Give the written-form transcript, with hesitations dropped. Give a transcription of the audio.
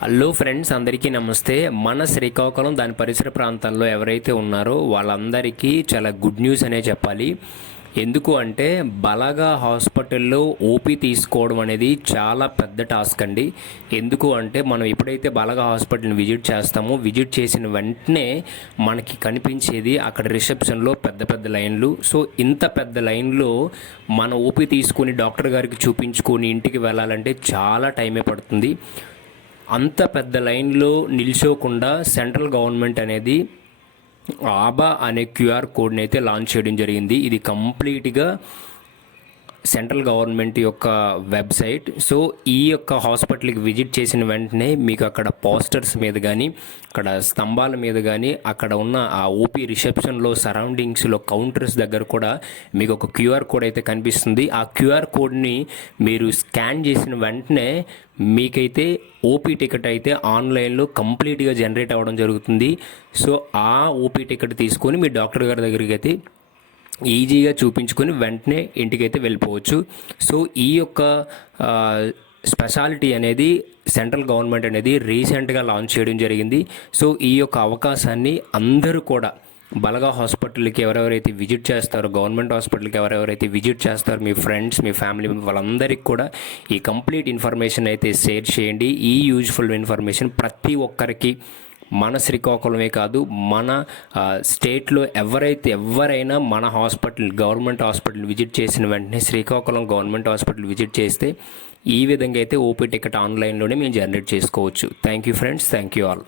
Hello friends, అందరికీ నమస్తే. మన శ్రీకాకుళం దాని పరిసర ప్రాంతాల్లో ఎవరైతే ఉన్నారో వాళ్ళందరికీ చాలా గుడ్ న్యూస్ అనే చెప్పాలి. ఎందుకు అంటే బలగా హాస్పిటల్లో ఓపీ తీసుకోవడం అనేది చాలా పెద్ద టాస్క్ అండి. ఎందుకు అంటే మనం ఎప్పుడైతే బలగా హాస్పిటల్ని విజిట్ చేస్తామో విజిట్ చేసిన వెంటనే మనకి కనిపించేది అక్కడ రిసెప్షన్లో పెద్ద పెద్ద లైన్లు. సో ఇంత పెద్ద లైన్లో మన ఓపీ తీసుకొని డాక్టర్ గారికి చూపించుకొని ఇంటికి వెళ్ళాలంటే చాలా టైమే పడుతుంది. అంత పెద్ద లైన్లో నిల్చోకుండా సెంట్రల్ గవర్నమెంట్ అనేది ఆబా అనే క్యూఆర్ కోడ్ని అయితే లాంచ్ చేయడం జరిగింది. ఇది కంప్లీట్గా సెంట్రల్ గవర్నమెంట్ యొక్క వెబ్సైట్. సో ఈ యొక్క హాస్పిటల్కి విజిట్ చేసిన వెంటనే మీకు అక్కడ పోస్టర్స్ మీద కానీ అక్కడ స్తంభాల మీద కానీ అక్కడ ఉన్న ఆ ఓపీ రిసెప్షన్లో సరౌండింగ్స్లో కౌంటర్స్ దగ్గర కూడా మీకు ఒక క్యూఆర్ కోడ్ అయితే కనిపిస్తుంది. ఆ క్యూఆర్ కోడ్ని మీరు స్కాన్ చేసిన వెంటనే మీకైతే ఓపీ టికెట్ అయితే ఆన్లైన్లో కంప్లీట్గా జనరేట్ అవ్వడం జరుగుతుంది. సో ఆ ఓపీ టికెట్ తీసుకొని మీ డాక్టర్ గారి దగ్గరికి అయితే ఈజీగా చూపించుకొని వెంటనే ఇంటికైతే వెళ్ళిపోవచ్చు. సో ఈ యొక్క స్పెషాలిటీ అనేది సెంట్రల్ గవర్నమెంట్ అనేది రీసెంట్గా లాంచ్ చేయడం జరిగింది. సో ఈ యొక్క అవకాశాన్ని అందరూ కూడా బలగా హాస్పిటల్కి ఎవరెవరైతే విజిట్ చేస్తారో, గవర్నమెంట్ హాస్పిటల్కి ఎవరెవరైతే విజిట్ చేస్తారో, మీ ఫ్రెండ్స్, మీ ఫ్యామిలీ వాళ్ళందరికీ కూడా ఈ కంప్లీట్ ఇన్ఫర్మేషన్ అయితే షేర్ చేయండి. ఈ యూజ్ఫుల్ ఇన్ఫర్మేషన్ ప్రతి ఒక్కరికి మన శ్రీకాకుళమే కాదు, మన స్టేట్లో ఎవరైనా మన హాస్పిటల్, గవర్నమెంట్ హాస్పిటల్ విజిట్ చేసిన వెంటనే శ్రీకాకుళం గవర్నమెంట్ హాస్పిటల్ విజిట్ చేస్తే ఈ విధంగా అయితే ఓపీ టికెట్ ఆన్లైన్లోనే మేము జనరేట్ చేసుకోవచ్చు. Thank you friends, thank you all.